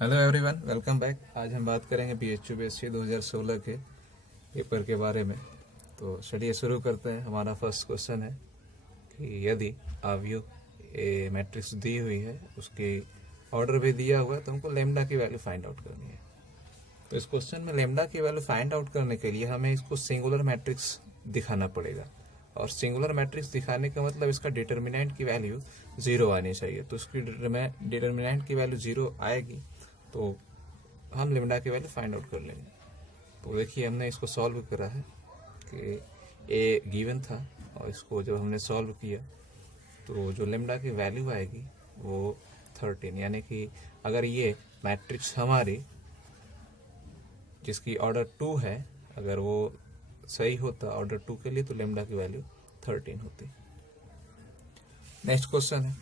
Hello everyone, welcome back. आज हम बात करेंगे PHUPSC 2016 के पेपर के बारे में। तो चलिए शुरू करते हैं। हमारा फर्स्ट क्वेश्चन है कि यदि आव्यूह ए मैट्रिक्स दी हुई है, उसकी ऑर्डर भी दिया हुआ है, तो हमको लेमडा की वैल्यू फाइंड आउट करनी है। तो इस क्वेश्चन में लेमडा की वैल्यू फाइंड आउट करने के लिए हमें इसको सिंगुलर मैट्रिक्स दिखाना पड़ेगा। और सिंगुलर मैट्रिक्स दिखाने का मतलब इसका डिटर्मिनेंट की वैल्यू 0 आनी चाहिए। तो उसकी डिटर्मिनेंट की वैल्यू 0 आएगी तो हम लेमडा की वैल्यू फाइंड आउट कर लेंगे। तो देखिए, हमने इसको सॉल्व करा है कि ए गिवन था, और इसको जब हमने सॉल्व किया तो जो लेमडा की वैल्यू आएगी वो 13, यानी कि अगर ये मैट्रिक्स हमारी जिसकी ऑर्डर 2 है, अगर वो सही होता ऑर्डर 2 के लिए, तो लेमडा की वैल्यू 13 होती। नेक्स्ट क्वेश्चन है,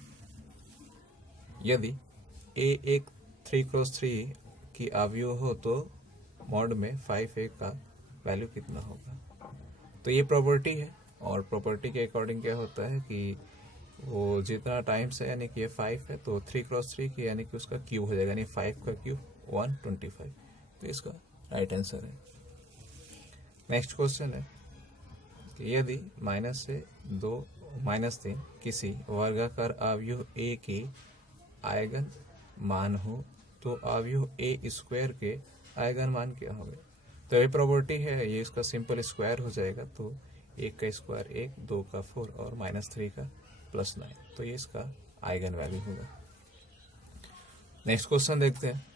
यदि ए एक 3x3 की आव्यूह हो तो मॉड में 5a का वैल्यू कितना होगा। तो ये प्रॉपर्टी है, और प्रॉपर्टी के अकॉर्डिंग क्या होता है कि वो जितना टाइम्स है, यानी कि ये 5 है, तो 3x3 की यानी कि उसका क्यूब हो जाएगा, यानी 5 का क्यूब 125। तो इसका राइट आंसर है। नेक्स्ट क्वेश्चन है कि यदि -3 किसी वर्गाकार आव्यूह ए की आयगन मान हो तो आव्यूह ए स्क्वायर के आयगन मान क्या होंगे। तो ये प्रॉपर्टी है, ये इसका सिंपल स्क्वायर हो जाएगा। तो 1 का स्क्वायर 1, 2 का 4 और -3 का +9, तो ये इसका आइगन वैल्यू होगा। नेक्स्ट क्वेश्चन देखते हैं,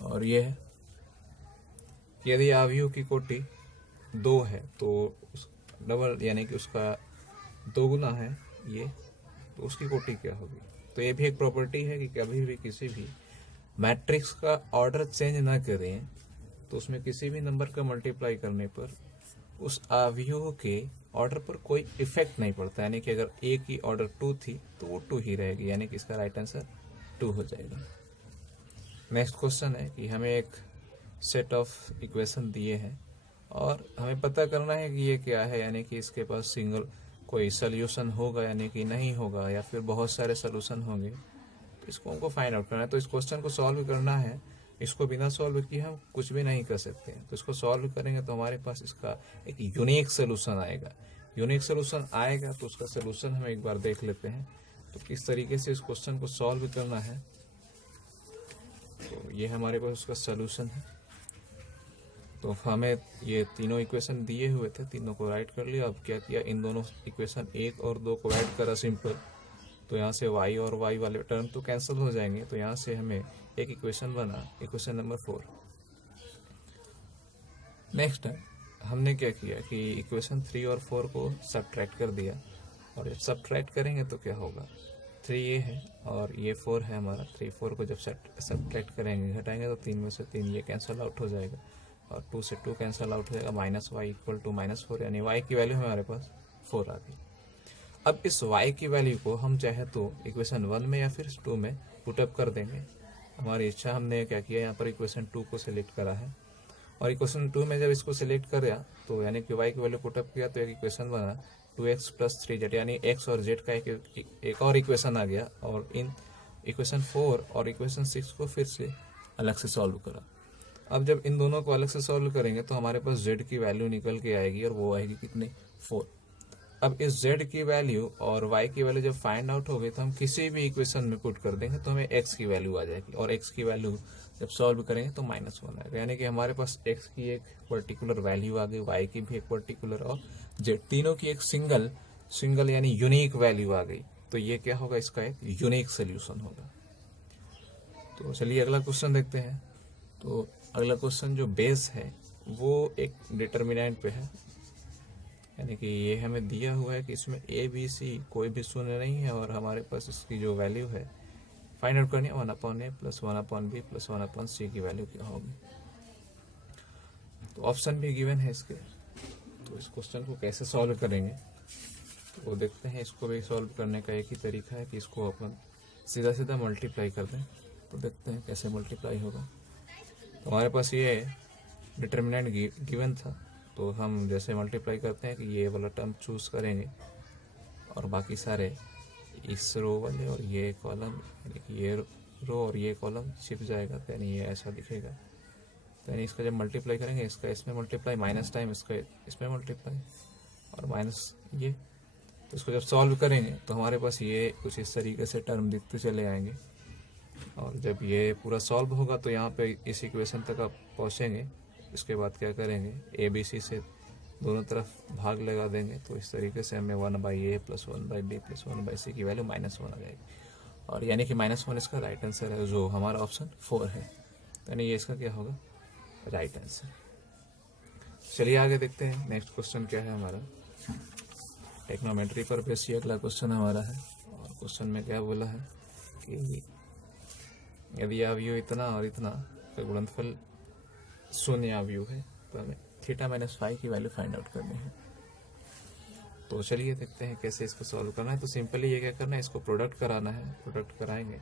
और ये है यदि आव्यूह की कोटि 2 है तो डबल यानी कि उसका 2 गुना है ये, तो उसकी कोटि क्या होगी। तो ये भी एक प्रॉपर्टी है कि कभी भी किसी भी मैट्रिक्स का ऑर्डर चेंज ना करें, तो उसमें किसी भी नंबर का मल्टीप्लाई करने पर उस आव्यूह के ऑर्डर पर कोई इफेक्ट नहीं पड़ता। यानी कि अगर ए की ऑर्डर 2 थी तो वो 2 ही रहेगी, यानी कि इसका राइट आंसर 2 हो जाएगा। नेक्स्ट क्वेश्चन है कि हमें एक सेट ऑफ इक्वेशन दिए हैं और हमें पता करना है कि ये क्या है, यानी कि इसके पास सिंगल कोई सोल्यूशन होगा यानी कि नहीं होगा, या फिर बहुत सारे सोल्यूशन होंगे। तो इसको हमको फाइंड आउट करना है। तो इस क्वेश्चन को सॉल्व करना है, इसको बिना सॉल्व किए हम कुछ भी नहीं कर सकते हैं। तो इसको सॉल्व करेंगे तो हमारे पास इसका एक यूनिक सोल्यूशन आएगा। यूनिक सोल्यूशन आएगा तो उसका सोल्यूशन हम एक बार देख लेते हैं। तो किस तरीके से इस क्वेश्चन को सॉल्व करना है, तो ये हमारे पास उसका सोल्यूशन है। तो हमें ये तीनों इक्वेशन दिए हुए थे, तीनों को राइट कर लिया। अब क्या किया, इन दोनों इक्वेशन 1 और 2 को ऐड करा सिंपल। तो यहाँ से y और y वाले टर्म तो कैंसिल हो जाएंगे, तो यहाँ से हमें एक इक्वेशन बना, इक्वेशन नंबर 4। नेक्स्ट है, हमने क्या किया कि इक्वेशन 3 और 4 को सब्ट्रैक्ट कर दिया, और जब सब्ट्रैक्ट करेंगे तो क्या होगा, 3 ये है और ये 4 है हमारा। 3 4 को जब सब्ट्रैक्ट करेंगे, घटाएंगे, तो 3 में से 3 ये कैंसिल आउट हो जाएगा, और 2 से 2 कैंसिल आउट हो जाएगा। -y इक्वल टू -4, यानी y की वैल्यू हमारे पास 4 आ गई। अब इस y की वैल्यू को हम चाहे तो इक्वेशन 1 में या फिर 2 में पुटअप कर देंगे, हमारी इच्छा। हमने क्या किया, यहाँ पर इक्वेशन 2 को सिलेक्ट करा है, और इक्वेशन 2 में जब इसको सिलेक्ट कर तो यानी कि y की वैल्यू पुटअप किया तो एक इक्वेशन बना 2x + 3z, यानी x और z का एक और इक्वेशन आ गया। और इन इक्वेशन 4 और इक्वेशन 6 को फिर से अलग से सॉल्व करा। अब जब इन दोनों को अलग से सॉल्व करेंगे तो हमारे पास z की वैल्यू निकल के आएगी, और वो आएगी कितनी, 4। अब इस z की वैल्यू और y की वैल्यू जब फाइंड आउट हो गई तो हम किसी भी इक्वेशन में पुट कर देंगे तो हमें x की वैल्यू आ जाएगी, और x की वैल्यू जब सॉल्व करेंगे तो -1 आएगा। यानी कि हमारे पास x की एक पर्टिकुलर वैल्यू आ गई, y की भी एक पर्टिकुलर, और z तीनों की एक सिंगल यानी यूनिक वैल्यू आ गई। तो ये क्या होगा, इसका एक यूनिक सोल्यूशन होगा। तो चलिए अगला क्वेश्चन देखते हैं। तो अगला क्वेश्चन जो बेस है वो एक डिटर्मिनेंट पे है, यानी कि ये हमें दिया हुआ है कि इसमें a b c कोई भी शून्य नहीं है, और हमारे पास इसकी जो वैल्यू है फाइंड आउट करनी है 1/a + 1/b + 1/c की वैल्यू क्या होगी। तो ऑप्शन भी गिवन है इसके। तो इस क्वेश्चन को कैसे सॉल्व करेंगे तो देखते हैं। इसको भी सॉल्व करने का एक ही तरीका है कि इसको अपन सीधा सीधा मल्टीप्लाई कर दें। तो देखते हैं कैसे मल्टीप्लाई होगा। तो हमारे पास ये डिटर्मिनेंट गिवन था, तो हम जैसे मल्टीप्लाई करते हैं कि ये वाला टर्म चूज करेंगे और बाकी सारे इस रो वाले और ये कॉलम, यानी कि ये रो और ये कॉलम छिप जाएगा, तो यानी ये ऐसा दिखेगा। तो यानी इसका जब मल्टीप्लाई करेंगे, इसका इसमें मल्टीप्लाई, माइनस टाइम इसका इसमें मल्टीप्लाई और माइनस ये, तो इसको जब सॉल्व करेंगे तो हमारे पास ये कुछ इस तरीके से टर्म दिखते चले आएंगे। और जब ये पूरा सॉल्व होगा तो यहाँ पे इस इक्वेशन तक आप पहुँचेंगे। इसके बाद क्या करेंगे, ए बी सी से दोनों तरफ भाग लगा देंगे, तो इस तरीके से हमें 1/a + 1/b + 1/c की वैल्यू -1 आ जाएगी। और यानी कि -1 इसका राइट आंसर है, जो हमारा ऑप्शन 4 है। तो यानी ये इसका क्या होगा, राइट आंसर। चलिए आगे देखते हैं नेक्स्ट क्वेश्चन क्या है हमारा। टेक्नोमेट्री पर बेस ये अगला क्वेश्चन हमारा है। और क्वेश्चन में क्या बोला है कि यदि आव्यूह इतना और इतना का गुणनफल 0 आव्यूह है, तो हमें θ - φ की वैल्यू फाइंड आउट करनी है। तो चलिए देखते हैं कैसे इसको सॉल्व करना है। तो सिंपली ये क्या करना है, इसको प्रोडक्ट कराना है। प्रोडक्ट कराएंगे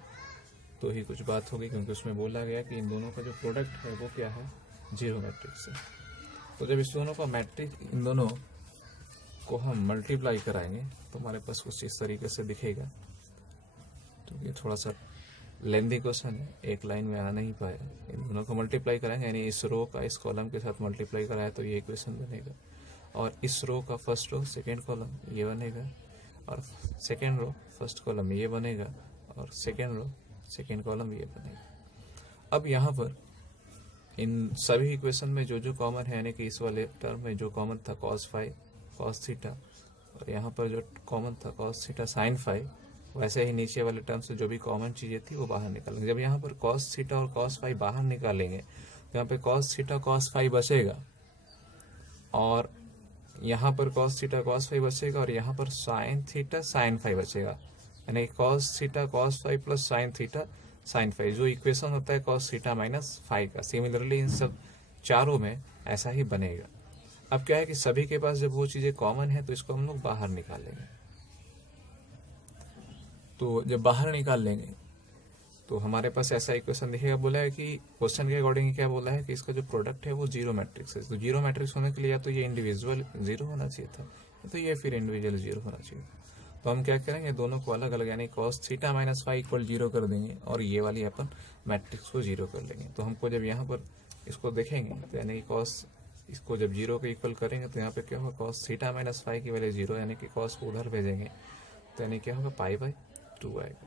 तो ही कुछ बात होगी, क्योंकि उसमें बोला गया कि इन दोनों का जो प्रोडक्ट है वो क्या है, 0 मैट्रिक्स है। तो जब इस दोनों का मैट्रिक्स, इन दोनों को हम मल्टीप्लाई कराएंगे तो हमारे पास कुछ इस तरीके से दिखेगा। तो ये थोड़ा सा लेंदी क्वेश्चन है, एक लाइन में आ नहीं पाया। इन दोनों को मल्टीप्लाई कराएंगे, यानी इस रो का इस कॉलम के साथ मल्टीप्लाई कराए तो ये इक्वेशन बनेगा। और इस रो का फर्स्ट रो सेकेंड कॉलम ये बनेगा, और सेकेंड रो फर्स्ट कॉलम ये बनेगा, और सेकेंड रो सेकेंड कॉलम ये बनेगा। अब यहाँ पर इन सभी इक्वेशन में जो जो कॉमन है, यानी कि इस वाले टर्म में जो कॉमन था cos φ cos θ, और यहाँ पर जो कॉमन था cos θ sin φ, वैसे ही नीचे वाले टर्म से जो भी कॉमन चीज़ें थी वो बाहर निकालेंगे। जब यहाँ पर cos θ और cos φ बाहर निकालेंगे तो यहाँ पे cos θ cos φ बचेगा, और यहाँ पर cos θ cos φ बचेगा, और यहाँ पर sin θ sin φ बचेगा। यानी cos θ cos φ plus sin θ sin φ, जो इक्वेशन होता है cos θ - φ का, सिमिलरली इन सब चारों में ऐसा ही बनेगा। अब क्या है कि सभी के पास जब वो चीज़ें कॉमन है तो इसको हम लोग बाहर निकाल लेंगे। तो जब बाहर निकाल लेंगे तो हमारे पास ऐसा इक्वेशन दिखेगा। बोला है कि क्वेश्चन के अकॉर्डिंग क्या बोला है कि इसका जो प्रोडक्ट है वो 0 मैट्रिक्स है। तो 0 मैट्रिक्स होने के लिए या तो ये इंडिविजुअल 0 होना चाहिए था, तो ये फिर इंडिविजुअल 0 होना चाहिए। तो हम क्या करेंगे, दोनों को अलग अलग, यानी cos θ - φ = 0 कर देंगे, और ये वाली अपन मैट्रिक्स को 0 कर लेंगे। तो हमको जब यहाँ पर इसको देखेंगे तो यानी cos, इसको जब 0 के इक्वल करेंगे तो यहाँ पे क्या होगा, cos θ - φ की वैल्यू 0, यानी कि cos को उधर भेजेंगे तो यानी क्या होगा, π/2 आएगा।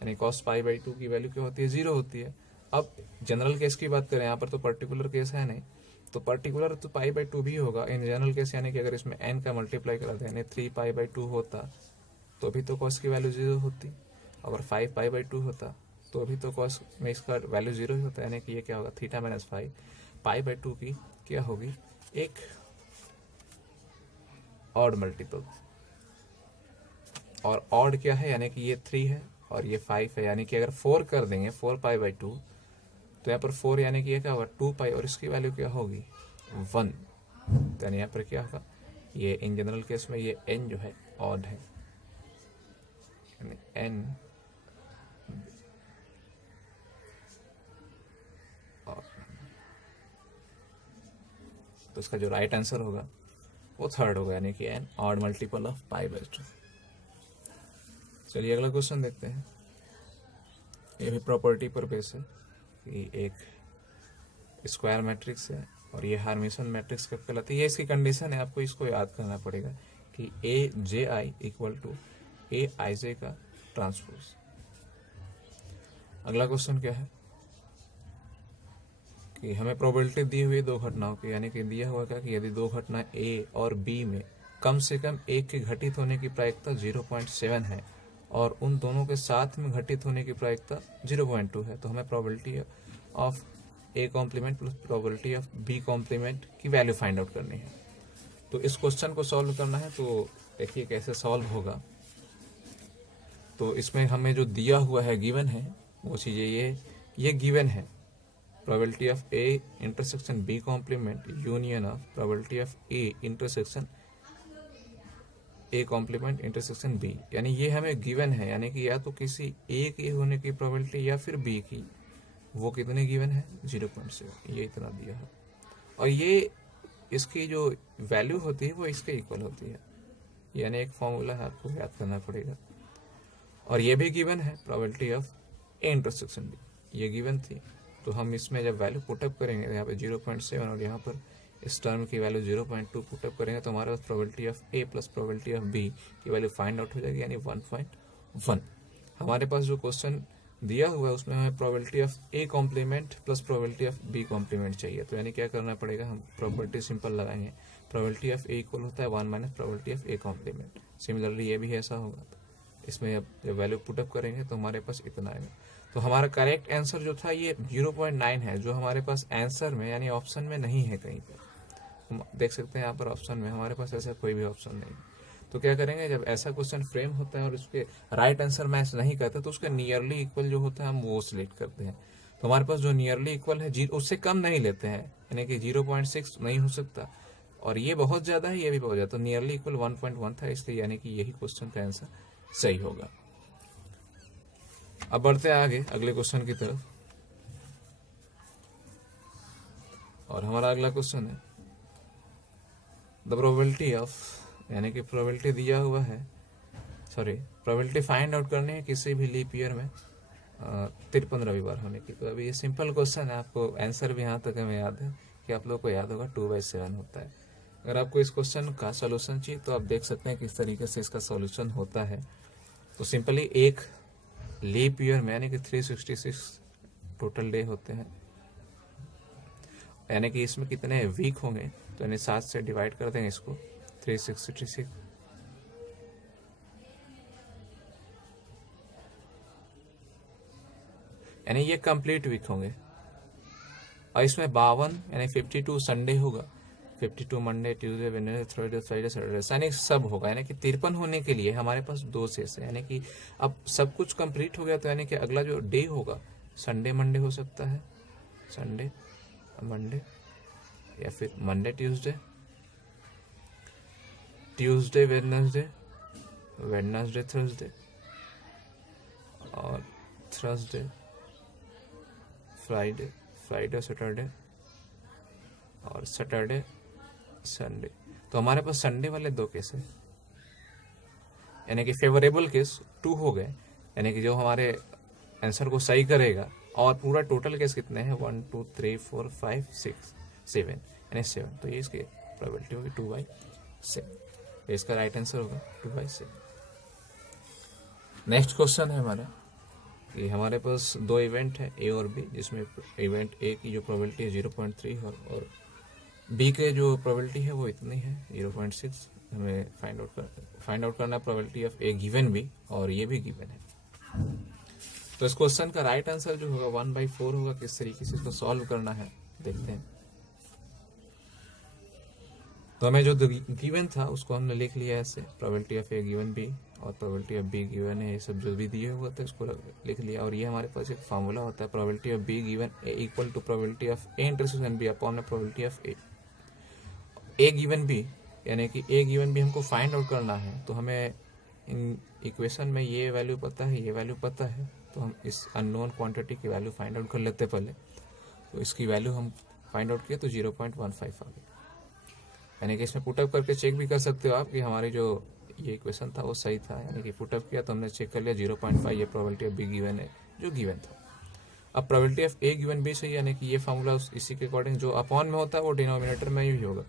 यानी cos π/2 की वैल्यू क्या होती है, 0 होती है। अब जनरल केस की बात करें, यहाँ पर तो पर्टिकुलर केस है नहीं, तो पर्टिकुलर तो π/2 भी होगा। इन जनरल केस यानी कि अगर इसमें n का मल्टीप्लाई करा दें, यानी 3π/2 होता तो भी तो cos की वैल्यू 0 होती। अगर 5π/2 होता तो भी तो cos में इसका वैल्यू 0 ही होता है। यानी कि ये क्या होगा, θ - φ π/2 की क्या होगी, एक ऑड मल्टीपल। और ऑड क्या है, यानी कि ये 3 है और ये 5 है, यानी कि अगर 4 कर देंगे 4π/2 तो यहाँ पर 4 यानी कि ये क्या होगा 2π, और इसकी वैल्यू क्या होगी 1। तो यानी यहाँ पर क्या होगा, ये इन जनरल केस में ये n जो है ऑड है, यानी n तो इसका जो राइट आंसर होगा वो 3rd होगा, यानी कि n ऑड मल्टीपल ऑफ π/2। चलिए अगला क्वेश्चन देखते हैं। ये भी प्रॉपर्टी पर बेस है कि एक स्क्वायर मैट्रिक्स है और ये हार्मिशन मैट्रिक्स कब कहलाती है। ये इसकी कंडीशन है, आपको इसको याद करना पड़ेगा कि AJI = AIJ का ट्रांसपोज। अगला क्वेश्चन क्या है कि हमें प्रोबेबिलिटी दी हुई है दो घटनाओं की, यानी कि दिया हुआ क्या कि यदि दो घटना A और B में कम से कम एक के घटित होने की प्रायिकता 0.7 है और उन दोनों के साथ में घटित होने की प्रायिकता 0.2 है, तो हमें probability of A complement plus probability of B complement की वैल्यू फाइंड आउट करनी है। तो इस क्वेश्चन को सॉल्व करना है, तो देखिए कैसे सॉल्व होगा। तो इसमें हमें जो दिया हुआ है, गिवन है, वो चीज़ें ये गिवन है, probability of A intersection B complement union of probability of A intersection A complement intersection B, यानी ये हमें गिवन है, यानी कि या तो किसी A के होने की प्रोबेबिलिटी या फिर B की, वो कितने गिवन है 0.7, ये इतना दिया है। और ये इसकी जो वैल्यू होती है वो इसके इक्वल होती है, यानी एक फॉर्मूला है, आपको याद करना पड़ेगा। और ये भी गिवन है probability of A intersection B, ये गिवन थी। तो हम इसमें जब वैल्यू पुटअप करेंगे यहाँ पे 0.7 और यहाँ पर इस टर्म की वैल्यू 0.2 पुटअप करेंगे तो हमारे पास probability of a plus probability of b की वैल्यू फाइंड आउट हो जाएगी, यानी 1.1। हमारे पास जो क्वेश्चन दिया हुआ है उसमें हमें probability of A complement plus probability of B complement चाहिए। तो यानी क्या करना पड़ेगा, हम प्रोबेबिलिटी सिंपल लगाएंगे, प्रोबेबिलिटी ऑफ ए इक्वल होता है 1 minus probability of A complement. Similarly ये भी ऐसा होगा, इसमें अब जब वैल्यू पुटअप करेंगे तो हमारे पास इतना आएगा। तो हमारा करेक्ट आंसर जो था ये 0.9 है, जो हमारे पास आंसर में यानी ऑप्शन में नहीं है कहीं पर। हम देख सकते हैं यहाँ पर ऑप्शन में हमारे पास ऐसा कोई भी ऑप्शन नहीं है। तो क्या करेंगे, जब ऐसा क्वेश्चन फ्रेम होता है और उसके राइट आंसर मैच नहीं करता तो उसका नियरली इक्वल जो होता है हम वो सिलेक्ट करते हैं। तो हमारे पास जो नियरली इक्वल है उससे कम नहीं लेते हैं, यानी कि 0.6 नहीं हो सकता, और ये बहुत ज़्यादा है, ये भी बहुत ज़्यादा। तो नियरली इक्वल 1.1 था, इसलिए यानी कि यही क्वेश्चन का आंसर सही होगा। अब बढ़ते हैं आगे अगले क्वेश्चन की तरफ, और हमारा अगला क्वेश्चन है द प्रोबेबिलिटी ऑफ, यानी कि प्रोबेबिलिटी दिया हुआ है, प्रोबेबिलिटी फाइंड आउट करनी है किसी भी लीप ईयर में 53 रविवार होने की। तो अभी ये सिंपल क्वेश्चन है, आपको आंसर भी यहाँ तक हमें याद है कि आप लोग को याद होगा 2/7 होता है। अगर आपको इस क्वेश्चन का सोल्यूशन चाहिए तो आप देख सकते हैं किस तरीके से इसका सोल्यूशन होता है। तो सिंपली एक लीप ईयर में यानी कि 366 टोटल डे होते हैं, यानी कि इसमें कितने वीक होंगे, तो यानी 7 से डिवाइड कर देंगे इसको, 366 यानी ये कंप्लीट वीक होंगे। और इसमें 52 यानी 52 संडे होगा, 52 Monday Tuesday Wednesday Thursday Friday Saturday, यानी सब होगा। यानी कि 53 होने के लिए हमारे पास 2 शेष है, यानी कि अब सब कुछ कंप्लीट हो गया। तो यानी कि अगला जो डे होगा संडे मंडे हो सकता है, संडे मंडे, या फिर Monday Tuesday, Tuesday Wednesday, Wednesday Thursday, और थर्सडे फ्राइडे, फ्राइडे सैटरडे, और सैटरडे संडे। तो हमारे पास संडे वाले 2 केस है, यानी कि फेवरेबल केस 2 हो गए, यानी कि जो हमारे आंसर को सही करेगा। और पूरा टोटल केस कितने हैं, 1 2 3 4 5 6 7, यानी 7। तो ये इसकी प्रोबेबिलिटी होगी 2/7, इसका राइट आंसर होगा 2/7। नेक्स्ट क्वेश्चन है हमारा, ये हमारे पास 2 इवेंट है ए और बी, जिसमें इवेंट ए की जो प्रोबेबिलिटी है 0.3 है और बी के जो प्रोबेबिलिटी है वो इतनी है 0.6। हमें फाइंड आउट करना है probability of A given B, और ये भी गिवन है। तो इस क्वेश्चन का राइट आंसर जो होगा 1/4 होगा। किस तरीके से इसको सॉल्व करना है देखते हैं। तो हमें जो गिवन था उसको हमने लिख लिया ऐसे, probability of A given B और प्रोबेबिलिटी ऑफ बी गिवन है, ये सब जो भी दिए हुआ था इसको लिख लिया। और ये हमारे पास एक फार्मूला होता है, probability of B given A equal to probability of A intersection B upon probability of A given B, यानी कि ए गिवन बी हमको फाइंड आउट करना है। तो हमें इन इक्वेशन में ये वैल्यू पता है, ये वैल्यू पता है, तो हम इस अननोन क्वांटिटी की वैल्यू फाइंड आउट कर लेते पहले। तो इसकी वैल्यू हम फाइंड आउट किया तो 0.15 आ गई, यानी कि इसमें पुटअप करके चेक भी कर सकते हो आप कि हमारी जो ये इक्वेशन था वो सही था। यानी कि पुटअप किया तो हमने चेक कर लिया 0.5 ये प्रोबेबिलिटी ऑफ बी गिवन है जो गिवन था। अब probability of A given B सही, यानी कि ये फार्मूला इसी के अकॉर्डिंग जो अपॉन में होता है वो डिनोमिनेटर में ही होगा।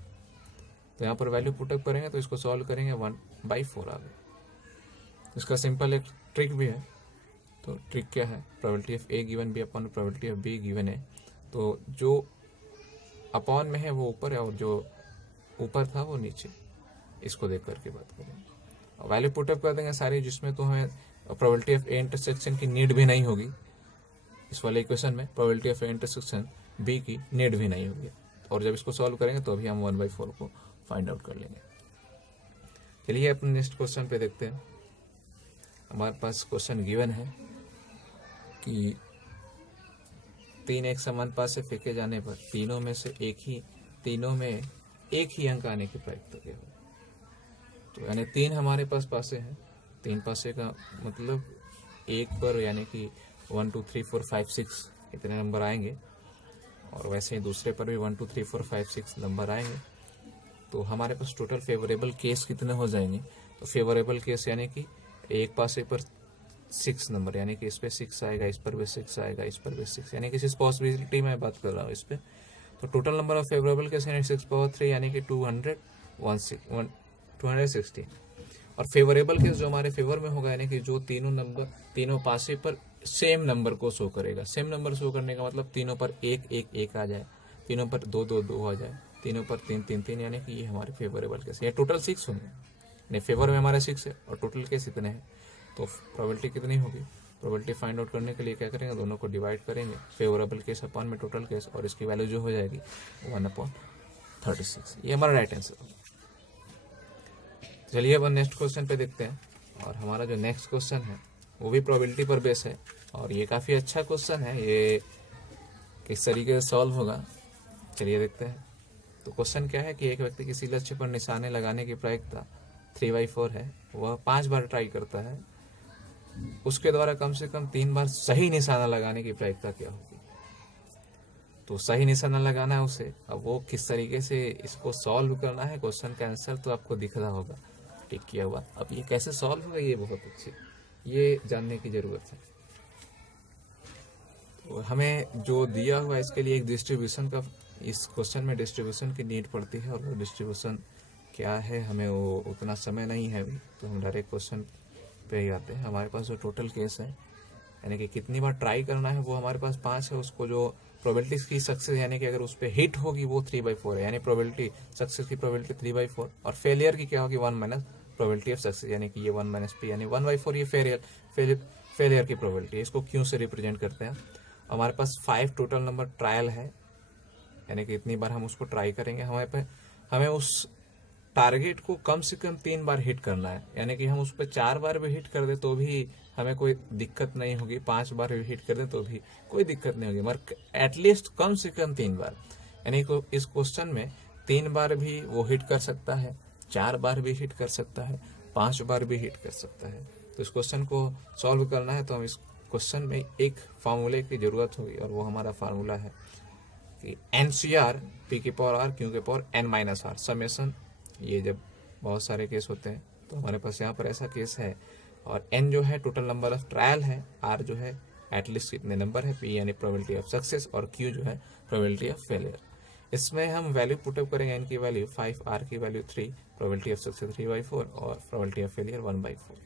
तो यहाँ पर वैल्यू पुटअप करेंगे तो इसको सॉल्व करेंगे 1/4 आ गया। इसका सिंपल एक ट्रिक भी है। तो ट्रिक क्या है, probability of A given B upon probability of B given है, तो जो अपॉन में है वो ऊपर है और जो ऊपर था वो नीचे, इसको देख करके बात करेंगे। वैल्यू पुटअप कर देंगे सारी, जिसमें तो हमें प्रोबेबिलिटी ऑफ ए इंटरसेक्शन की नीड भी नहीं होगी। इस वाले इक्वेशन में probability of A intersection B की नीड भी नहीं होगी, और जब इसको सॉल्व करेंगे तो अभी हम 1/4 को फाइंड आउट कर लेंगे। चलिए अपने नेक्स्ट क्वेश्चन पे देखते हैं। हमारे पास क्वेश्चन गिवन है कि 3 एक समान पासे फेंके जाने पर तीनों में एक ही अंक आने की प्रायिकता क्या हो। तो यानी 3 हमारे पास पासे हैं, 3 पासे का मतलब एक पर यानी कि 1 2 3 4 5 6 इतने नंबर आएंगे, और वैसे ही दूसरे पर भी 1 2 3 4 5 6 नंबर आएंगे। तो हमारे पास टोटल फेवरेबल केस कितने हो जाएंगे। तो फेवरेबल केस यानी कि एक पासे पर 6 नंबर, यानी कि इस पे 6 आएगा, इस पर भी 6 आएगा, इस पर भी 6, यानी कि इस पॉसिबिलिटी में बात कर रहा हूँ इस पे। तो total number of favourable case यानी 6/3 यानी कि 260। और फेवरेबल केस जो हमारे फेवर में होगा यानी कि जो तीनों पासे पर सेम नंबर को शो करेगा। सेम नंबर शो करने का मतलब तीनों पर 1 आ जाए, तीनों पर 2 आ जाए, तीनों पर 3 यानी कि ये हमारे फेवरेबल केस। ये टोटल 6 होंगे, नहीं फेवर में हमारा 6 है और टोटल केस इतने हैं, तो प्रोबेबिलिटी कितनी होगी? प्रोबेबिलिटी फाइंड आउट करने के लिए क्या करेंगे, दोनों को डिवाइड करेंगे, फेवरेबल केस अपॉन में टोटल केस, और इसकी वैल्यू जो हो जाएगी 1/36। ये हमारा राइट आंसर होगा। चलिए अब नेक्स्ट क्वेश्चन पे देखते हैं। और हमारा जो नेक्स्ट क्वेश्चन है वो भी प्रोबेबिलिटी पर बेस है, और ये काफ़ी अच्छा क्वेश्चन है। ये किस तरीके से सॉल्व होगा चलिए देखते हैं। तो क्वेश्चन क्या है कि एक व्यक्ति किसी लक्ष्य पर निशाने लगाने की प्रायिकता 3/4 है, वह 5 बार ट्राई करता है, उसके द्वारा कम से कम 3 बार सही निशाना लगाने की प्रायिकता क्या होगी? तो सही निशाना लगाना है उसे, अब वो किस तरीके से इसको सॉल्व करना है, क्वेश्चन का आंसर तो आपको दिख रहा होगा टिक किया हुआ। अब ये कैसे सॉल्व होगा ये बहुत अच्छी, ये जानने की जरूरत है। तो हमें जो दिया हुआ है इसके लिए एक डिस्ट्रीब्यूशन का, इस क्वेश्चन में डिस्ट्रीब्यूशन की नीड पड़ती है, और वो डिस्ट्रीब्यूशन क्या है हमें वो उतना समय नहीं है अभी, तो हम डायरेक्ट क्वेश्चन पे ही आते हैं। हमारे पास जो टोटल केस है यानी कि कितनी बार ट्राई करना है वो हमारे पास 5 है। उसको जो प्रोबेबिलिटी की सक्सेस यानी कि अगर उस पर हिट होगी वो 3/4 है, यानी प्रोबेबिलिटी सक्सेस की प्रोबेबिलिटी 3/4, और फेलियर की क्या होगी 1 माइनस प्रोबेबिलिटी ऑफ सक्सेस, यानी कि ये 1 माइनस पी, यानी 1/4 ये फेलियर की प्रोबेबिलिटी। इसको क्यों से रिप्रेजेंट करते हैं? हमारे पास 5 टोटल नंबर ट्रायल है, यानी कि इतनी बार हम उसको ट्राई करेंगे, हमें उस टारगेट को कम से कम 3 बार हिट करना है, यानी कि हम उस पर 4 बार भी हिट कर दे तो भी हमें कोई दिक्कत नहीं होगी, 5 बार भी हिट कर दे तो भी कोई दिक्कत नहीं होगी, मगर एटलीस्ट कम से कम 3 बार, यानी कि इस क्वेश्चन में 3 बार भी वो हिट कर सकता है, 4 बार भी हिट कर सकता है, 5 बार भी हिट कर सकता है। तो इस क्वेश्चन को सॉल्व करना है तो हम इस क्वेश्चन में एक फार्मूले की जरूरत होगी, और वो हमारा फार्मूला है कि NCR P की पावर R Q की पावर N-R समेशन। ये जब बहुत सारे केस होते हैं तो हमारे पास यहाँ पर ऐसा केस है, और N जो है टोटल नंबर ऑफ ट्रायल है, R जो है एटलीस्ट कितने नंबर है, P यानी प्रोबेबिलिटी ऑफ सक्सेस, और Q जो है प्रोबेबिलिटी ऑफ फेलियर। इसमें हम वैल्यू पुटअप करेंगे, N की वैल्यू 5, R की वैल्यू 3, प्रोबेबिलिटी ऑफ सक्सेस 3/4 और प्रोबेबिलिटी ऑफ फेलियर 1/4।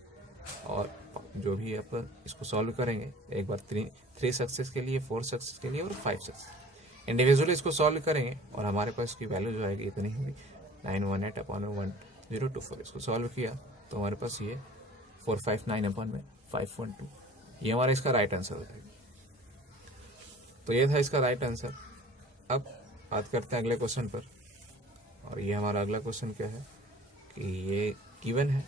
और जो भी अपन इसको सॉल्व करेंगे, एक बार 3 सक्सेस के लिए, 4 सक्सेस के लिए और 5 सक्सेस, इंडिविजुअली इसको सॉल्व करेंगे, और हमारे पास इसकी वैल्यू जो आएगी इतनी होगी 918/1024। इसको सॉल्व किया तो हमारे पास ये 459/512, ये हमारा इसका राइट आंसर हो जाएगा। तो ये था इसका राइट आंसर। अब बात करते हैं अगले क्वेश्चन पर, और ये हमारा अगला क्वेश्चन क्या है कि ये गिवन है,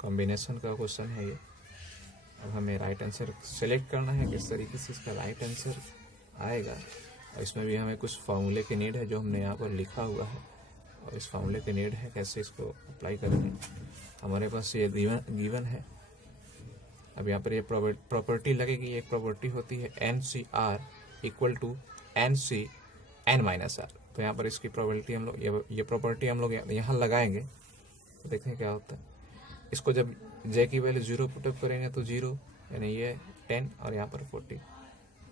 कॉम्बिनेशन का क्वेश्चन है ये। अब हमें राइट आंसर सेलेक्ट करना है, किस तरीके से इसका राइट आंसर आएगा, और इसमें भी हमें कुछ फार्मूले की नीड है जो हमने यहाँ पर लिखा हुआ है, और इस फार्मूले की नीड है कैसे इसको अप्लाई करेंगे। हमारे पास ये गिवन है। अब यहाँ पर ये प्रॉपर्टी लगेगी, एक प्रॉपर्टी होती है NCR = NC N-R। तो यहाँ पर इसकी प्रोबेबिलिटी हम लोग ये प्रॉपर्टी हम लोग यहाँ लगाएंगे, तो देखें क्या होता है। इसको जब J की वैल्यू 0 पुटअप करेंगे तो 0, यानी ये 10, और यहाँ पर 40,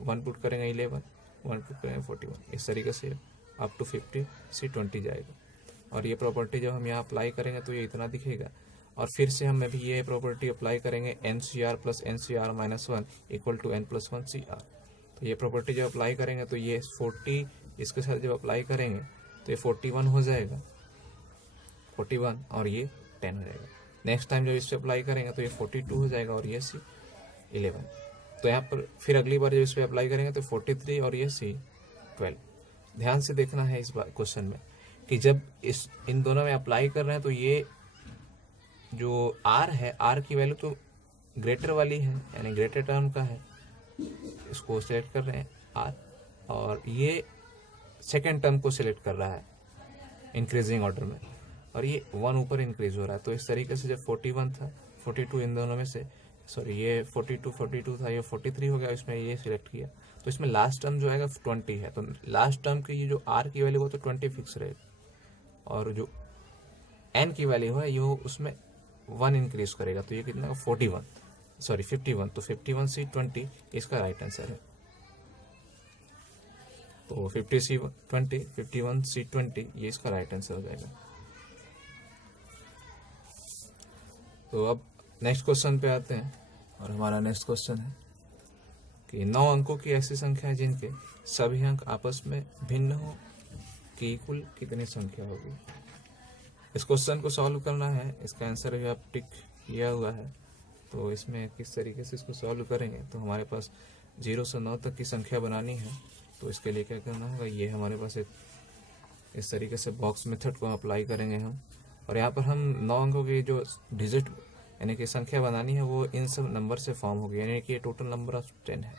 1 पुट करेंगे 11, 1 पुट करेंगे 41, इस तरीके से अप टू 50 से 20 जाएगा। और ये प्रॉपर्टी जब हम यहाँ अप्लाई करेंगे तो ये इतना दिखेगा, और फिर से हम अभी ये प्रॉपर्टी अप्लाई करेंगे NCR + NCR-1 = N+1 CR। तो ये प्रॉपर्टी जब अप्लाई करेंगे तो ये 40 इसके साथ जब अप्लाई करेंगे तो ये 41 हो जाएगा, 41, और ये 10 हो जाएगा। नेक्स्ट टाइम जब इस पर अप्लाई करेंगे तो ये 42 हो जाएगा, और ये C11। तो यहाँ पर फिर अगली बार जब इस पर अप्लाई करेंगे तो 43 और ये C12। ध्यान से देखना है इस क्वेश्चन में कि जब इन दोनों में अप्लाई कर रहे हैं तो ये जो R है, R की वैल्यू तो ग्रेटर वाली है, यानी ग्रेटर टर्म का है, इसको सिलेक्ट कर रहे हैं R, और ये सेकेंड टर्म को सिलेक्ट कर रहा है इंक्रीजिंग ऑर्डर में, और ये 1 ऊपर इंक्रीज हो रहा है। तो इस तरीके से जब 41 था, 42 इन दोनों में से, सॉरी ये 42 था, ये 43 हो गया, इसमें ये सिलेक्ट किया, तो इसमें लास्ट टर्म जो आएगा 20 है। तो लास्ट टर्म की ये जो R की वैल्यू वो तो 20 फिक्स रहेगी, और जो N की वैल्यू है ये उसमें 1 इंक्रीज करेगा, तो ये कितना 41। सॉरी 51, तो 51C20 इसका राइट आंसर है। तो 51C20 ये इसका राइट आंसर हो जाएगा। तो अब नेक्स्ट क्वेश्चन पे आते हैं, और हमारा नेक्स्ट क्वेश्चन है कि 9 अंकों की ऐसी संख्या है जिनके सभी अंक आपस में भिन्न हो कि कुल कितनी संख्या होगी। इस क्वेश्चन को सॉल्व करना है, इसका आंसर भी आप टिक किया हुआ है। तो इसमें किस तरीके से इसको सॉल्व करेंगे, तो हमारे पास 0 से 9 तक की संख्या बनानी है। तो इसके लिए क्या करना होगा, ये हमारे पास एक इस तरीके से बॉक्स मेथड को अप्लाई करेंगे हम, और यहाँ पर हम 9 अंकों की जो डिजिट यानी कि संख्या बनानी है वो इन सब नंबर से फॉर्म होगी, यानी कि ये टोटल नंबर ऑफ 10 है।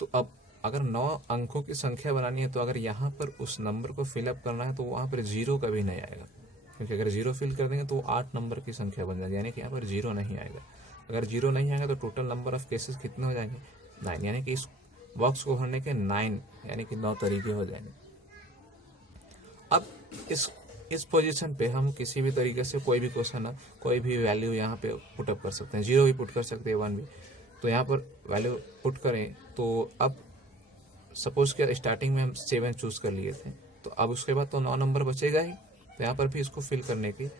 तो अब अगर 9 अंकों की संख्या बनानी है तो अगर यहाँ पर उस नंबर को फिलअप करना है तो वहाँ पर 0 कभी नहीं आएगा, क्योंकि अगर 0 फिल कर देंगे तो 8 नंबर की संख्या बन जाएगी, यानी कि यहाँ पर 0 नहीं आएगा। अगर 0 नहीं आएगा तो टोटल नंबर ऑफ केसेस कितने हो जाएंगे, 9, यानी कि इस बॉक्स को भरने के 9 यानी कि 9 तरीके हो जाएंगे। अब इस पोजीशन पे हम किसी भी तरीके से कोई भी क्वेश्चन कोई भी वैल्यू यहाँ पे पुटअप कर सकते हैं, 0 भी पुट कर सकते हैं, 1 भी। तो यहाँ पर वैल्यू पुट करें तो अब सपोज कि स्टार्टिंग में हम 7 चूज कर लिए थे, तो अब उसके बाद तो 9 नंबर बचेगा ही, तो यहाँ पर भी इसको फिल करने के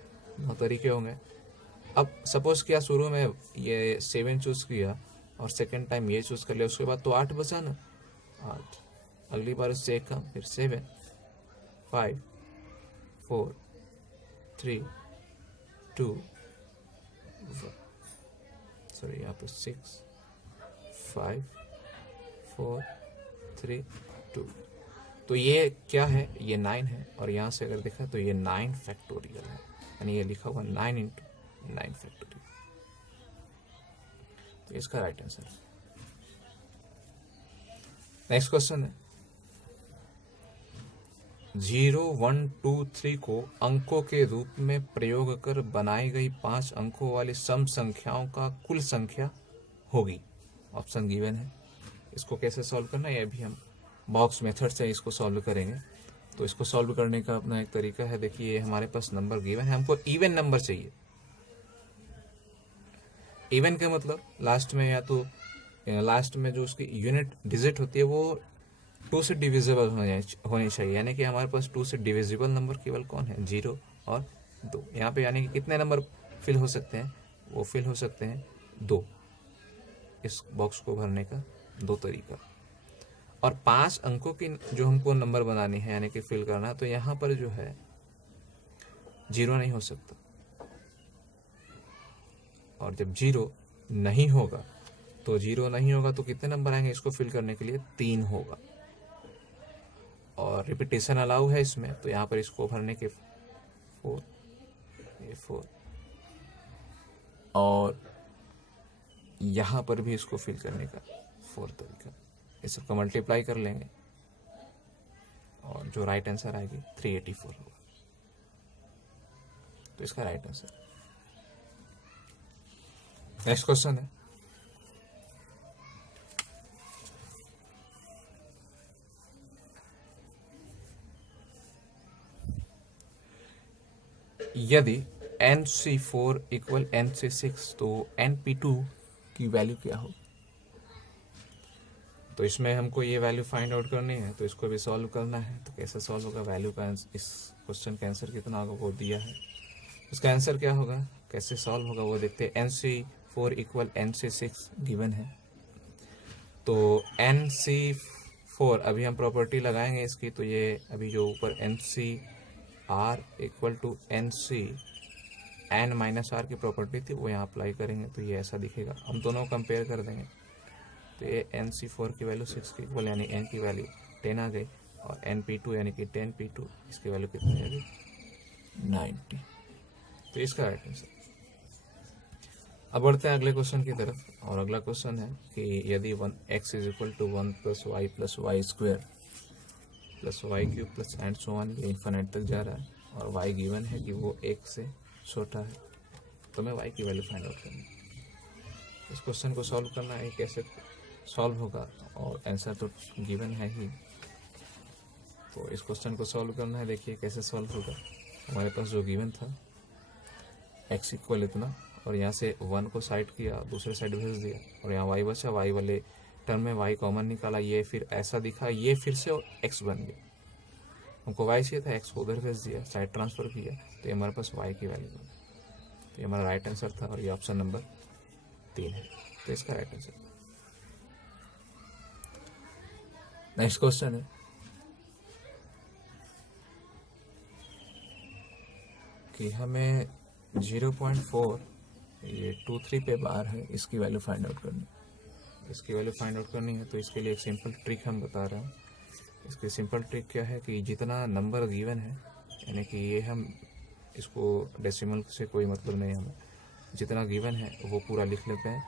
9 तरीके होंगे। अब सपोज किया शुरू में ये 7 चूज किया और सेकेंड टाइम ये चूज कर लिया, उसके बाद तो 8 बचा ना, 8, अगली बार उससे एक कम, फिर 7, 5, 4, 3, 2, सॉरी यहाँ पर 6, 5, 4, 3, 2। तो ये क्या है, ये 9 है, और यहाँ से अगर देखा तो ये 9 फैक्टोरियल है, यानी ये लिखा हुआ 9 × 9 फैक्टोरियल। तो इसका राइट आंसर है। नेक्स्ट क्वेश्चन है 0, 1, 2, 3 को अंकों के रूप में प्रयोग कर बनाई गई 5 अंकों वाली सम संख्याओं का कुल संख्या होगी। ऑप्शन गिवन है। इसको कैसे सॉल्व करना है, ये भी हम बॉक्स मेथड से इसको सॉल्व करेंगे। तो इसको सॉल्व करने का अपना एक तरीका है, देखिए हमारे पास नंबर गिवन है, हमको इवन नंबर चाहिए। इवन का मतलब लास्ट में या तो लास्ट में जो उसकी यूनिट डिजिट होती है वो 2 से डिविजिबल होनी चाहिए, यानी कि हमारे पास 2 से डिविजिबल नंबर केवल कौन है, 0 और 2। यहाँ पे यानी कि कितने नंबर फिल हो सकते हैं, वो फिल हो सकते हैं 2। इस बॉक्स को भरने का 2 तरीका। और 5 अंकों की जो हमको नंबर बनानी है यानी कि फिल करना है, तो यहाँ पर जो है 0 नहीं हो सकता, और जब 0 नहीं होगा तो कितने नंबर आएंगे इसको फिल करने के लिए, 3 होगा। और रिपीटेशन अलाउ है इसमें, तो यहाँ पर इसको भरने के 4, ये 4, और यहाँ पर भी इसको फिल करने का 4 तरीका। इस सबका मल्टीप्लाई कर लेंगे और जो राइट आंसर आएगी 384 होगा। तो इसका राइट आंसर। नेक्स्ट क्वेश्चन है यदि NC4 = NC6 तो NP2 की वैल्यू क्या हो। तो इसमें हमको ये वैल्यू फाइंड आउट करनी है, तो इसको भी सॉल्व करना है। तो कैसे सॉल्व होगा, वैल्यू का इस क्वेश्चन का आंसर कितना होगा वो दिया है, उसका आंसर क्या होगा, कैसे सॉल्व होगा वो देखते हैं। NC4 = NC6 गिवन है, तो NC4 अभी हम प्रॉपर्टी लगाएंगे इसकी, तो ये अभी जो ऊपर NCR = NC n-r की प्रॉपर्टी थी वो यहाँ अप्लाई करेंगे, तो ये ऐसा दिखेगा। हम दोनों कंपेयर कर देंगे, तो ये NC4 की वैल्यू 6 के इक्वल, यानी n की वैल्यू 10 आ गई, और NP2 यानी कि 10P2 इसकी वैल्यू कितनी आ गई, 90। तो इसका राइट आंसर। अब बढ़ते हैं अगले क्वेश्चन की तरफ, और अगला क्वेश्चन है कि यदि x = 1 + y + y² + y³ + and so on, ये इन्फिनिट तक जा रहा है, और y गिवन है कि वो 1 से छोटा है, तो मैं y की वैल्यू फाइंड आउट करनी है। इस क्वेश्चन को सॉल्व करना है, कैसे सॉल्व होगा, और आंसर तो गिवन है ही। तो इस क्वेश्चन को सॉल्व करना है, देखिए कैसे सॉल्व होगा। हमारे पास जो गिवन था x = इतना और यहाँ से 1 को साइड किया, दूसरे साइड भेज दिया, और यहाँ y बचा, y वाले टर्म में y कॉमन निकाला, ये फिर ऐसा दिखा, ये फिर से x बन गया। हमको y चाहिए था, x को उधर भेज दिया, साइड ट्रांसफर किया, तो ये हमारे पास y की वैल्यू बनी। तो ये हमारा राइट आंसर था, और ये ऑप्शन नंबर 3 है, तो इसका राइट आंसर। नेक्स्ट क्वेश्चन है कि हमें 0.4 ये 2 3 पे बार है, इसकी वैल्यू फाइंड आउट करनी है। इसकी वैल्यू फाइंड आउट करनी है, तो इसके लिए एक सिंपल ट्रिक हम बता रहे हैं। इसकी सिंपल ट्रिक क्या है कि जितना नंबर गिवन है, यानी कि ये हम इसको डेसिमल से कोई मतलब नहीं है हमें, जितना गिवन है वो पूरा लिख लेते हैं,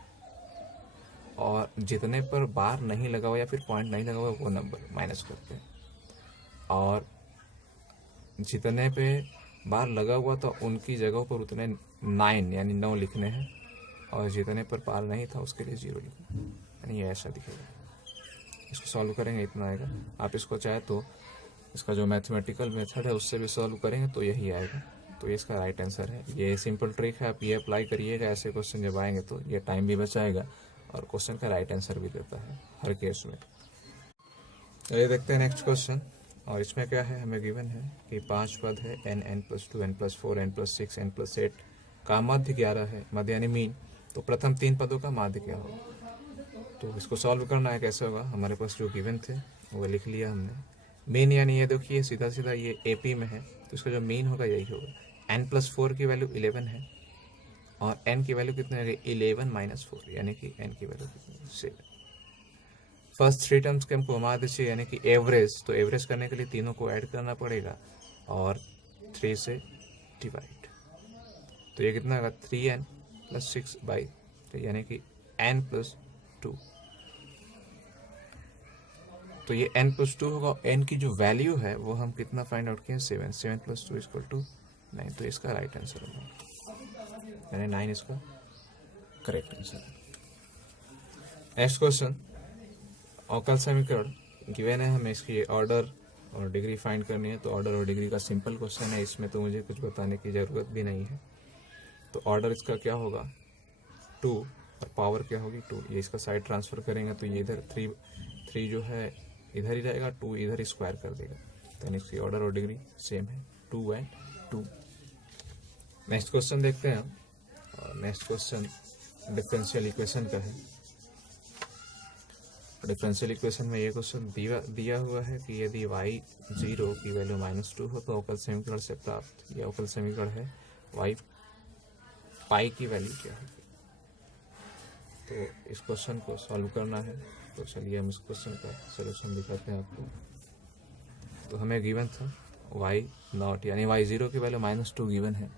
और जितने पर बार नहीं लगा हुआ या फिर पॉइंट नहीं लगा हुआ वो नंबर माइनस करते हैं, और जितने पे बार लगा हुआ तो उनकी जगह पर उतने 9 यानी 9 लिखने हैं, और जितने पर बार नहीं था उसके लिए 0 लिखना, यानी ये ऐसा दिखेगा। इसको सॉल्व करेंगे इतना आएगा। आप इसको चाहे तो इसका जो मैथमेटिकल मेथड है उससे भी सॉल्व करेंगे तो यही आएगा, तो ये इसका राइट आंसर है। ये सिंपल ट्रिक है, आप ये अप्लाई करिएगा, ऐसे क्वेश्चन जब आएंगे तो ये टाइम भी बचाएगा और क्वेश्चन का राइट आंसर भी देता है हर केस में। ये देखते हैं नेक्स्ट क्वेश्चन, और इसमें क्या है, हमें गिवन है कि 5 पद है, n n+2 n+4 n+6 n+8 का मध्य 11 है, मध्य यानी मीन, तो प्रथम 3 पदों का माध्य क्या होगा। तो इसको सॉल्व करना है, कैसे होगा, हमारे पास जो गिवन थे वो लिख लिया हमने। मीन यानी ये देखिए सीधा सीधा ये AP में है, तो इसका जो मीन होगा यही होगा। n+4 की वैल्यू 11 है, और n की वैल्यू कितनी है, 11 - 4, यानी कि n की वैल्यू कितनी है, 7। फर्स्ट 3 टर्म्स के हमको माध्य चाहिए, यानी कि एवरेज, तो एवरेज करने के लिए तीनों को ऐड करना पड़ेगा और 3 से डिवाइड, तो ये कितना होगा 3n + 6/3, यानी कि n+2, तो ये n+2 होगा। n की जो वैल्यू है वो हम कितना फाइंड आउट किए, 7, 7 + 2 = 9, तो इसका राइट आंसर होगा, यानी 9 इसका करेक्ट आंसर है। नेक्स्ट क्वेश्चन, अवकल समीकरण गिवन है, हमें इसकी ऑर्डर और डिग्री फाइंड करनी है। तो ऑर्डर और डिग्री का सिंपल क्वेश्चन है, इसमें तो मुझे कुछ बताने की ज़रूरत भी नहीं है। तो ऑर्डर इसका क्या होगा 2, और पावर क्या होगी 2। ये इसका साइड ट्रांसफर करेंगे तो ये इधर 3 जो है इधर ही रहेगा, 2 इधर स्क्वायर कर देगा, तो इसकी ऑर्डर और डिग्री सेम है, 2 और 2। नेक्स्ट क्वेश्चन देखते हैं हम, और नेक्स्ट क्वेश्चन डिफरेंशियल इक्वेशन का है। डिफरेंशियल इक्वेशन में ये क्वेश्चन दिया हुआ है कि यदि y0 की वैल्यू -2 हो तो अवकल समीकरण से प्राप्त, यह अवकल समीकरण है, y पाई की वैल्यू क्या है। तो इस क्वेश्चन को सॉल्व करना है, तो चलिए हम इस क्वेश्चन का सोल्यूशन दिखाते हैं आपको। तो हमें गिवन था y0 यानी y0 की वैल्यू -2 गिवन है,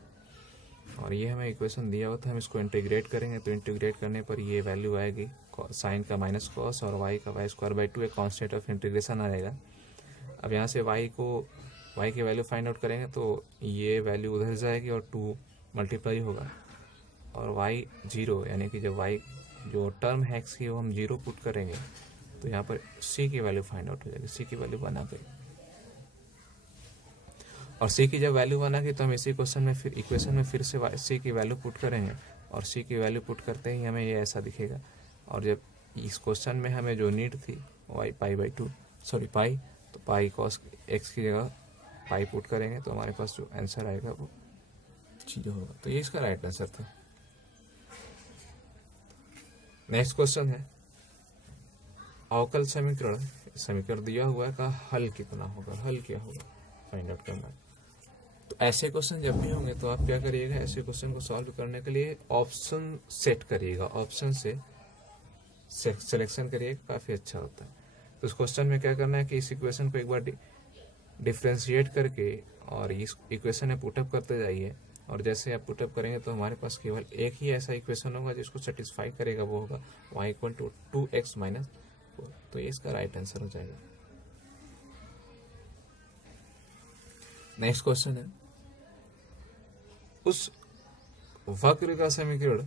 और ये हमें इक्वेशन दिया हुआ था। हम इसको इंटीग्रेट करेंगे, तो इंटीग्रेट करने पर ये वैल्यू आएगी साइन का माइनस कॉस, और y का y² एक कांस्टेंट ऑफ इंटीग्रेशन आएगा। अब यहाँ से y की वैल्यू फाइंड आउट करेंगे, तो ये वैल्यू उधर जाएगी और 2 मल्टीप्लाई होगा, और y0 यानी कि जब y जो टर्म है x की वो हम 0 पुट करेंगे, तो यहाँ पर c की वैल्यू फाइंड आउट हो जाएगी। c की वैल्यू बना गई, और c की जब वैल्यू बना गई तो हम इसी क्वेश्चन में फिर इक्वेशन में फिर से c की वैल्यू पुट करेंगे, और c की वैल्यू पुट करते ही हमें ये ऐसा दिखेगा। और जब इस क्वेश्चन में हमें जो नीड थी पाई, तो पाई कॉस x की जगह पाई पुट करेंगे, तो हमारे पास जो आंसर आएगा वो चीज़ होगा। तो ये इसका राइट आंसर था। नेक्स्ट क्वेश्चन है, अवकल समीकरण दिया हुआ है का हल कितना होगा, हल क्या होगा फाइंड आउट करना है। तो ऐसे क्वेश्चन जब भी होंगे तो आप क्या करिएगा, ऐसे क्वेश्चन को सॉल्व करने के लिए ऑप्शन सेट करिएगा, ऑप्शन से सिलेक्शन करिएगा, काफ़ी अच्छा होता है। तो इस क्वेश्चन में क्या करना है कि इस इक्वेशन को एक बार डिफ्रेंशिएट करके और इस इक्वेशन में पुटअप करते जाइए, और जैसे आप पुटअप करेंगे तो हमारे पास केवल एक ही ऐसा इक्वेशन होगा जिसको सेटिस्फाई करेगा, वो होगा y = 2x - 4, तो ये इसका राइट आंसर हो जाएगा। नेक्स्ट क्वेश्चन है, उस वक्र का समीकरण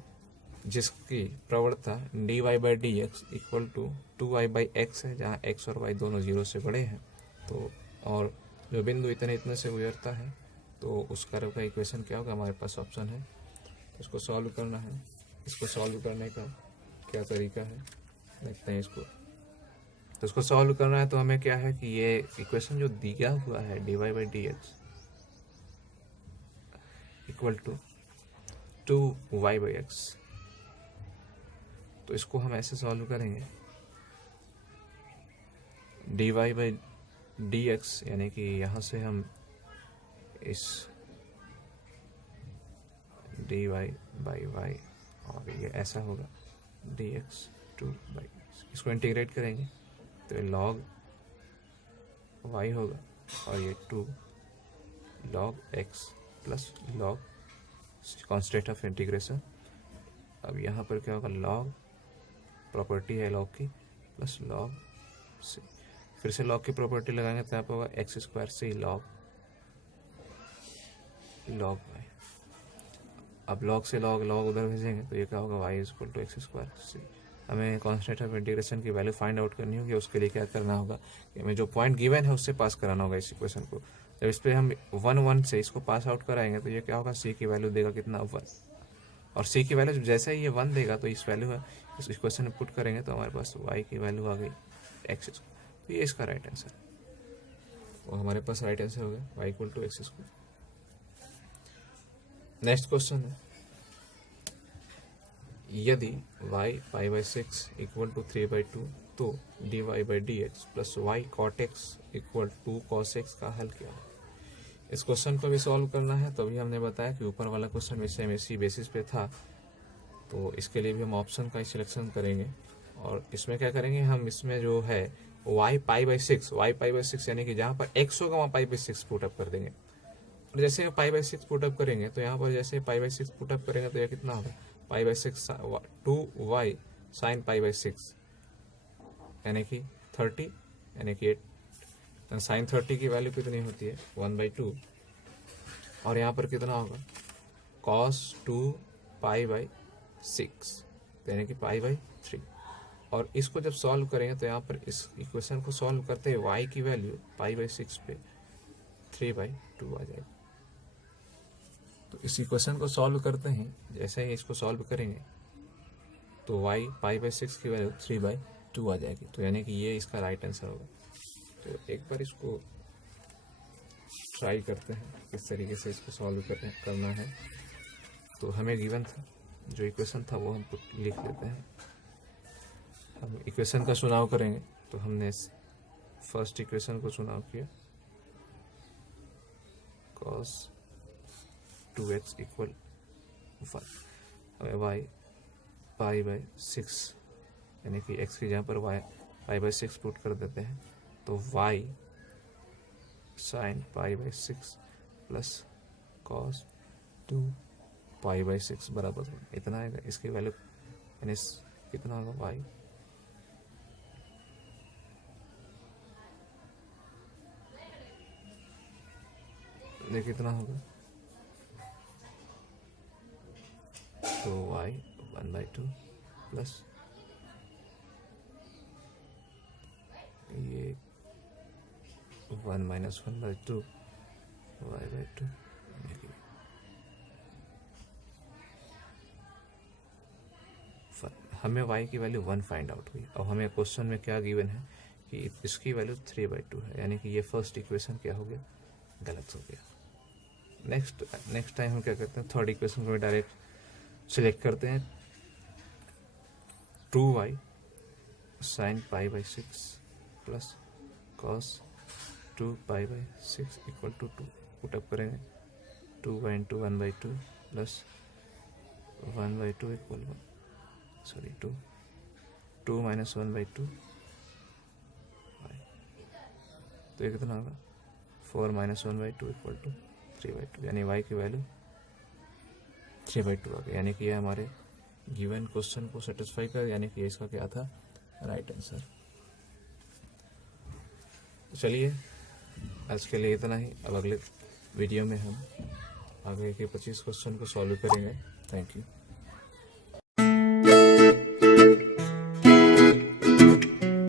जिसकी प्रवणता dy/dx = 2y/x है, जहाँ x और y दोनों 0 से बड़े हैं, तो और जो बिंदु इतने से गुजरता है, तो उस कर्व का इक्वेशन क्या होगा, हमारे पास ऑप्शन है। तो इसको सॉल्व करना है। इसको सॉल्व करने का क्या तरीका है देखते हैं इसको। तो इसको सॉल्व करना है तो हमें क्या है कि ये इक्वेशन जो दिया हुआ है dy by D X equal to 2y by X, तो इसको हम ऐसे सॉल्व करेंगे dy बाई डी एक्स, यानी कि यहाँ से हम इस dy बाई y और ये ऐसा होगा dx 2 इसको इंटीग्रेट करेंगे तो ये log y होगा और ये 2 log x plus log constant of integration. अब यहाँ पर क्या होगा log प्रॉपर्टी है log की प्लस log c, फिर से log की प्रॉपर्टी लगाएंगे तो यहाँ पर होगा एक्स स्क्वायर सी log y। अब log से log उधर भेजेंगे तो ये क्या होगा y equal to x square c. हमें कॉन्स्टेंट ऑफ इंटीग्रेशन की वैल्यू फाइंड आउट करनी होगी। उसके लिए क्या करना होगा कि हमें जो पॉइंट गिवन है उससे पास कराना होगा इस इक्वेशन को। जब इस पर हम 1 से इसको पास आउट कराएंगे तो ये क्या होगा c की वैल्यू देगा कितना 1, और c की वैल्यू जैसे ही ये 1 देगा तो इस वैल्यू इस इक्वेशन में पुट करेंगे तो हमारे पास y की वैल्यू आ गई एक्स स्क्वायर। तो ये इसका राइट आंसर, वो हमारे पास राइट आंसर हो गया y equal to x square. Next question है यदि y pi by 6 equal to 3/2 तो dy by D X plus Y cot X equal to cos X का हल क्या है। इस क्वेश्चन को भी सॉल्व करना है। तो अभी हमने बताया कि ऊपर वाला क्वेश्चन वैसे इसी बेसिस पे था, तो इसके लिए भी हम ऑप्शन का ही सिलेक्शन करेंगे। और इसमें क्या करेंगे हम, इसमें जो है y पाई बाई 6 यानी कि जहाँ पर x होगा वहाँ पाई बाई 6 पुटअप कर देंगे। और जैसे पाई बाई 6 पुटअप करेंगे तो यहाँ पर जैसे पाई बाई 6 पुटअप करेंगे तो यह कितना होगा पाई by 6 2y sine pi by 6 यानी कि 30, यानी कि साइन 30 की वैल्यू कितनी होती है 1/2, और यहाँ पर कितना होगा cos 2 पाई बाई 6 यानी कि पाई बाई 3। और इसको जब सॉल्व करेंगे तो यहाँ पर इस इक्वेशन को सॉल्व करते हैं y की वैल्यू पाई बाई 6 पे 3/2 आ जाएगी। तो इस इक्वेशन को सॉल्व करते हैं, जैसे ही इसको सॉल्व करेंगे तो y पाई बाई 6 की वैल्यू 3/2 आ जाएगी। तो यानी कि ये इसका राइट आंसर होगा। तो एक बार इसको ट्राई करते हैं किस तरीके से इसको सॉल्व करना है। तो हमें गिवन था जो इक्वेशन था वो हम लिख लेते हैं। हम इक्वेशन का चुनाव करेंगे तो हमने फर्स्ट इक्वेशन को चुनाव किया cos 2x इक्वल 1, हमें y पाई बाई 6 यानी कि x की जगह पर y पाई बाई 6 पुट कर देते हैं तो y sign pi by 6 plus cos 2 pi by 6 बराबर इतना आएगा। इसकी वैल्यू यानी कितना होगा y देखिए कितना होगा तो y 1/2 प्लस ये 1 माइनस 1/2 y/2। हमें y की वैल्यू 1 फाइंड आउट हुई और हमें क्वेश्चन में क्या गिवन है कि इसकी वैल्यू 3/2 है, यानी कि ये फर्स्ट इक्वेशन क्या हो गया गलत हो गया। नेक्स्ट टाइम हम क्या करते हैं थर्ड इक्वेशन को भी डायरेक्ट सिलेक्ट करते हैं 2y sine pi by 6 plus cos 2 pi by 6 equal to 2 put up करेंगे 2y into 1/2 plus 1/2 equal 2 minus 1/2 तो ये कितना होगा 4 माइनस 1/2 इक्वल टू 3/2, यानी y की वैल्यू 3/2 आ गई। यानी कि ये हमारे गिवन क्वेश्चन को सेटिस्फाई कर, यानी कि इसका क्या था राइट आंसर। तो चलिए आज के लिए इतना ही। अब अगले वीडियो में हम आगे के 25 क्वेश्चन को सॉल्व करेंगे। Thank you.